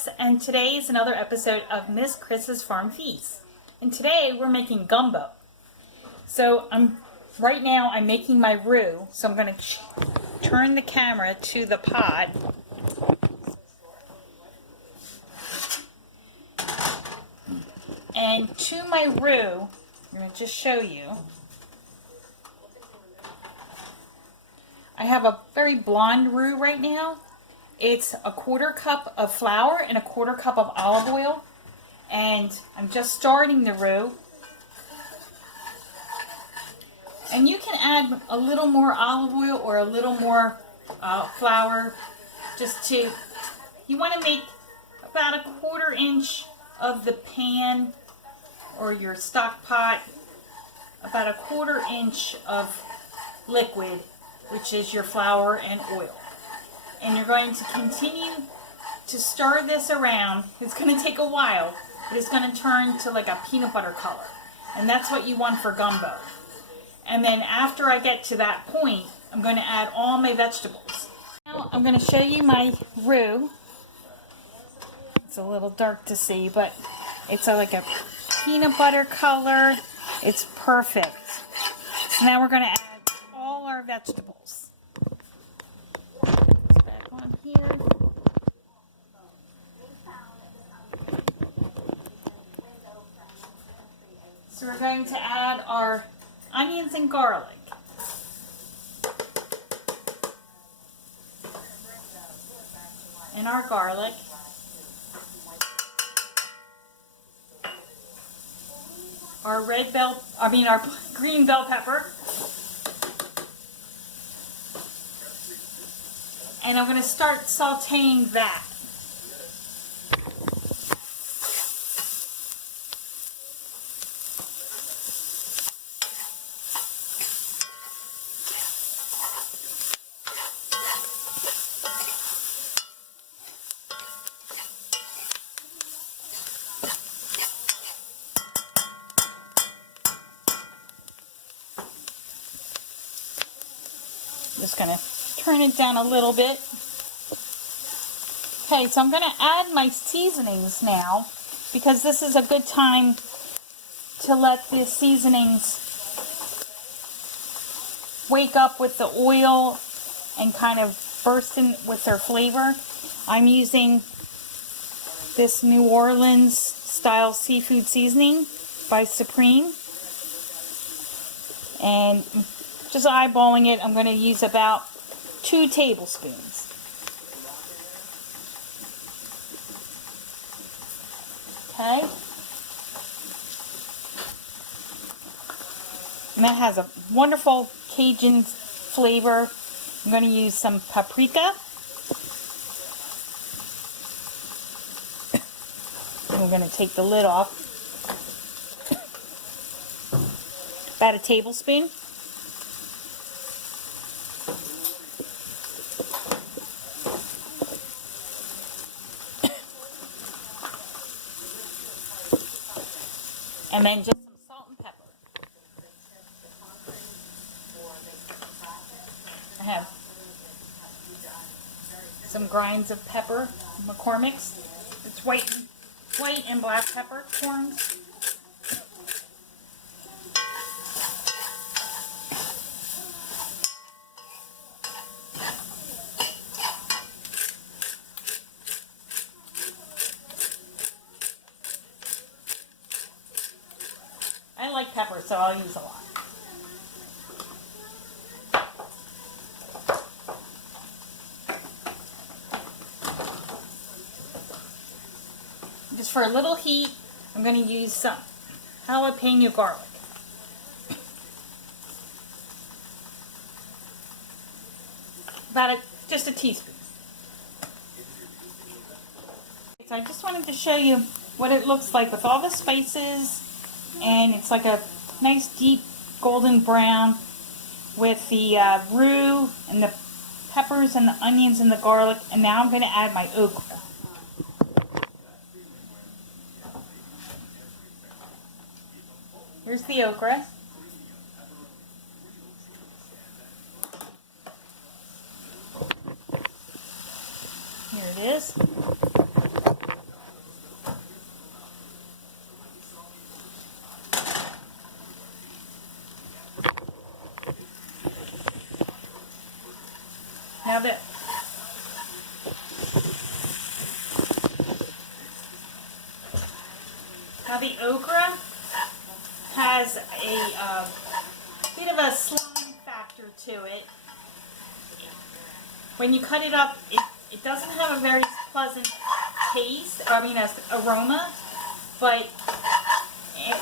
Chris, and today is another episode of Miss Chris's Farm Feast. And today we're making gumbo. So right now I'm making my roux. So I'm going to turn the camera to the pot. And to my roux, I'm going to just show you. I have a very blonde roux right now. It's a 1/4 cup of flour and a 1/4 cup of olive oil. And I'm just starting the roux. And you can add a little more olive oil or a little more flour. You want to make about a 1/4 inch of the pan or your stock pot, about a 1/4 inch of liquid, which is your flour and oil. And you're going to continue to stir this around. It's going to take a while, but it's going to turn to like a peanut butter color. And that's what you want for gumbo. And then after I get to that point, I'm going to add all my vegetables. Now I'm going to show you my roux. It's a little dark to see, but it's like a peanut butter color. It's perfect. So now we're going to add all our vegetables. Here. So we're going to add our onions and garlic. And our garlic. Our our green bell pepper. And I'm going to start sauteing that. Just going to turn it down a little bit. Okay, so I'm going to add my seasonings now, because this is a good time to let the seasonings wake up with the oil and kind of burst in with their flavor. I'm using this New Orleans style seafood seasoning by Supreme. And just eyeballing it, I'm going to use about 2 tablespoons. Okay. And that has a wonderful Cajun flavor. I'm going to use some paprika. And we're going to take the lid off. About a tablespoon. And then just some salt and pepper. I have some grinds of pepper, McCormick's. It's white and black pepper corns. I like pepper, so I'll use a lot. Just for a little heat, I'm going to use some jalapeno garlic. Just a teaspoon. So I just wanted to show you what it looks like with all the spices. And it's like a nice deep golden brown with the roux and the peppers and the onions and the garlic. And now I'm going to add my okra. Here's the okra. Here it is. Now the okra has a bit of a slime factor to it. When you cut it up, it doesn't have a very pleasant taste, aroma, but it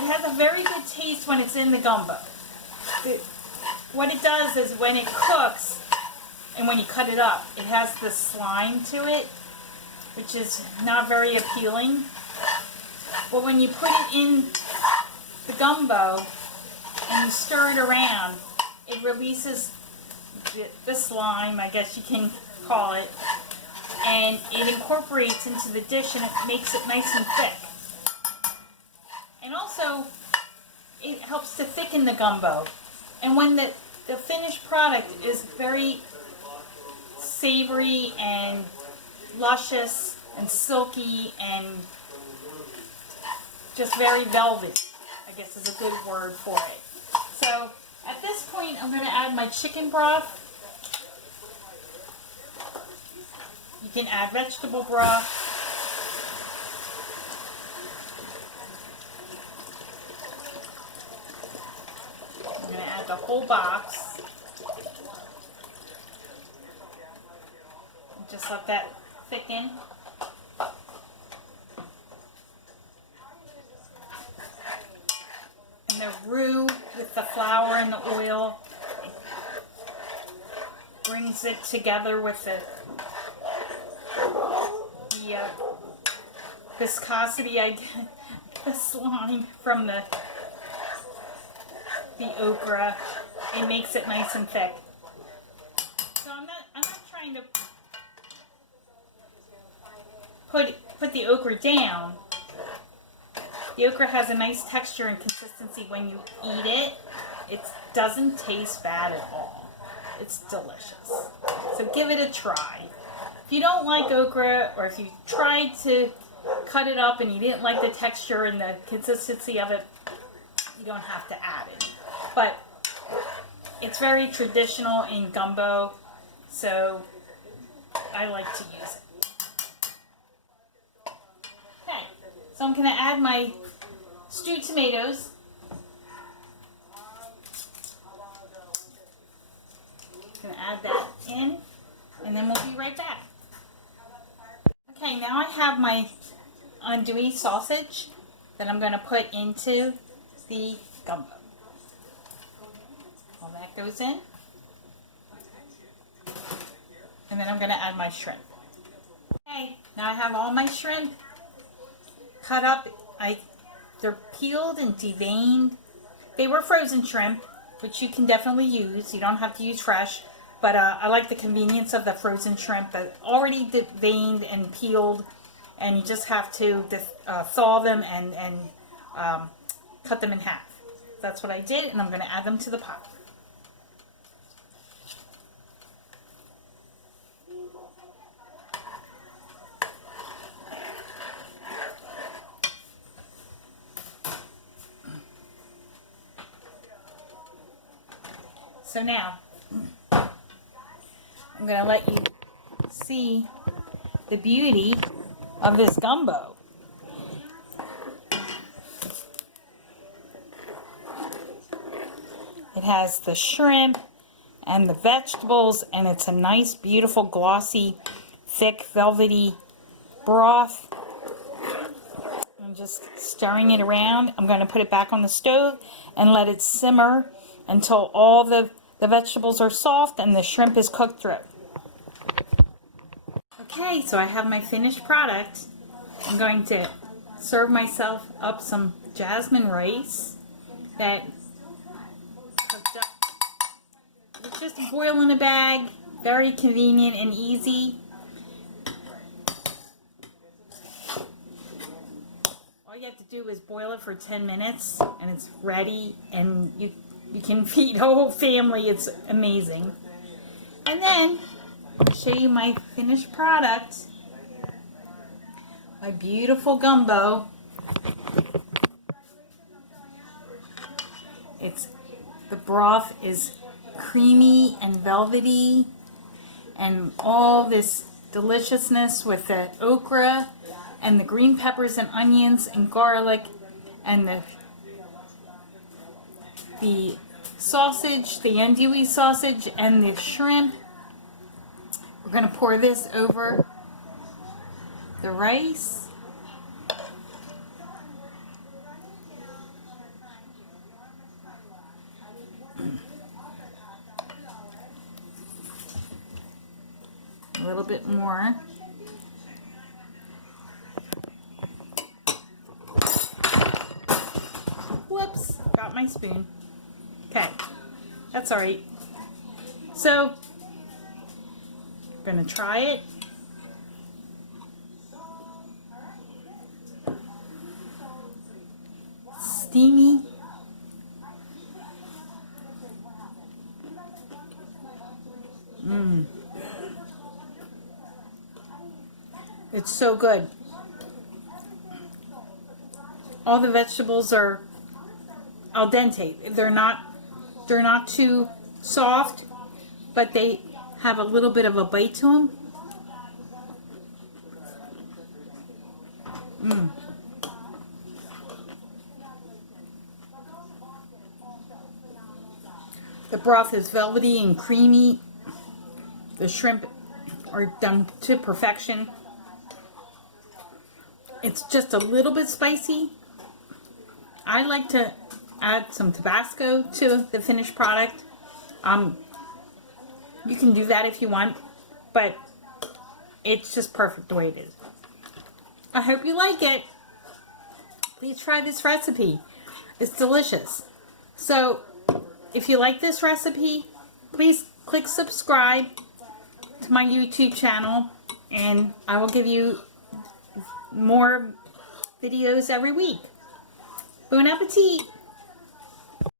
has a very good taste when it's in the gumbo. What it does is when it cooks and when you cut it up, it has this slime to it, which is not very appealing. But when you put it in the gumbo and you stir it around, it releases the slime, I guess you can call it, and it incorporates into the dish and it makes it nice and thick. And also, it helps to thicken the gumbo. And when the finished product is very savory and luscious and silky and just very velvety, I guess is a good word for it. So at this point, I'm going to add my chicken broth. You can add vegetable broth. I'm going to add the whole box. And just let that thicken. And the roux with the flour and the oil brings it together with the viscosity I get, the slime from the okra. It makes it nice and thick. So I'm not trying to put the okra down. The okra has a nice texture and consistency when you eat it. It doesn't taste bad at all. It's delicious. So give it a try. If you don't like okra, or if you tried to cut it up and you didn't like the texture and the consistency of it, you don't have to add it. But it's very traditional in gumbo, so I like to use it. Okay, so I'm going to add my stewed tomatoes. I'm going to add that in, and then we'll be right back. Okay, now I have my andouille sausage that I'm going to put into the gumbo. All that goes in. And then I'm going to add my shrimp. Okay, now I have all my shrimp cut up. They're peeled and deveined. They were frozen shrimp, which you can definitely use. You don't have to use fresh. But I like the convenience of the frozen shrimp that already deveined and peeled, and you just have to thaw them and cut them in half. That's what I did, and I'm going to add them to the pot. So now, I'm going to let you see the beauty of this gumbo. It has the shrimp and the vegetables, and it's a nice, beautiful, glossy, thick, velvety broth. I'm just stirring it around. I'm going to put it back on the stove and let it simmer until all the vegetables are soft and the shrimp is cooked through. Okay, so I have my finished product. I'm going to serve myself up some jasmine rice that cooked up. It's just boil in a bag, very convenient and easy. All you have to do is boil it for 10 minutes and it's ready, and you can feed a whole family. It's amazing. And then I'll show you my finished product. My beautiful gumbo. The broth is creamy and velvety, and all this deliciousness with the okra and the green peppers and onions and garlic and the sausage, the andouille sausage, and the shrimp. We're going to pour this over the rice. A little bit more. Whoops, got my spoon. Okay, that's all right. So, I'm gonna try it. Steamy. It's so good. All the vegetables are al dente. They're not too soft, but they have a little bit of a bite to them. The broth is velvety and creamy. The shrimp are done to perfection. It's just a little bit spicy. I like to add some Tabasco to the finished product. You can do that if you want, but it's just perfect the way it is. I hope you like it. Please try this recipe. It's delicious. So, if you like this recipe, please click subscribe to my YouTube channel, and I will give you more videos every week. Bon appetit!